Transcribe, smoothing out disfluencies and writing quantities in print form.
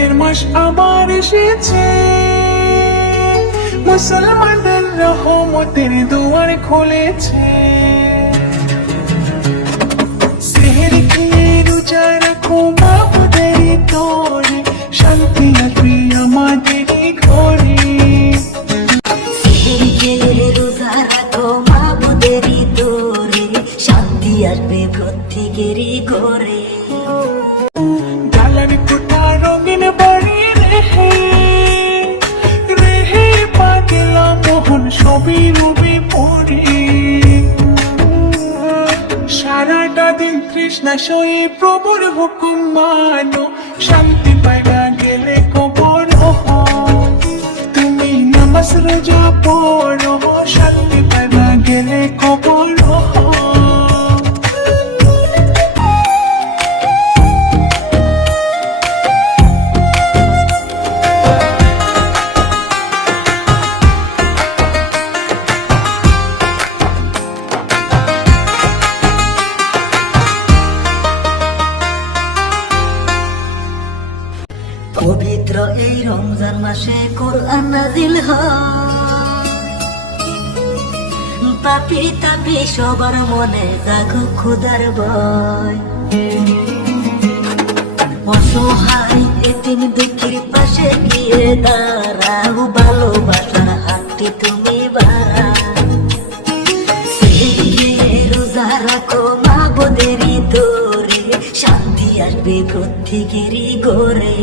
রমজানের মাস আবার এসেছে, মুসলমানদের রহমতের দুয়ার খুলেছে। সেহের খেয়ে রোজা রাখো মাবুদের তরে, শান্তি আসবে আমাদের ঘরে। সেহের খেয়ে রোজা রাখো মাবুদের তরে, শান্তি আসবে প্রত্যেকেরই ঘরে। ডালার কোঠা রঙিন বাড়ি রেহে রেহে পাগলা মোহন সবই রবি পড়ে। সারাটা দিন তৃষ্ণা সয়ে প্রভুর হুকুম মানো, শান্তি পাইবা গেলে কবর। তুমি নামাজ রোজা পড়ো, শান্তি পাইবা গেলে কবর। পবিত্র এই রমজান মাসে কোরআন নাজিল হয়, পাপী তাপী সবার মনে জাগো খোদার ভয়। অসহায় এতিম দুঃখীর পাশে গিয়ে দাঁড়াও, ভালোবাসার হাতটি তুমি বাড়াও। সেদিকে রোজা রাখো মাবুদেরই তরে, শান্তি আসবে প্রত্যেকেরই ঘরে।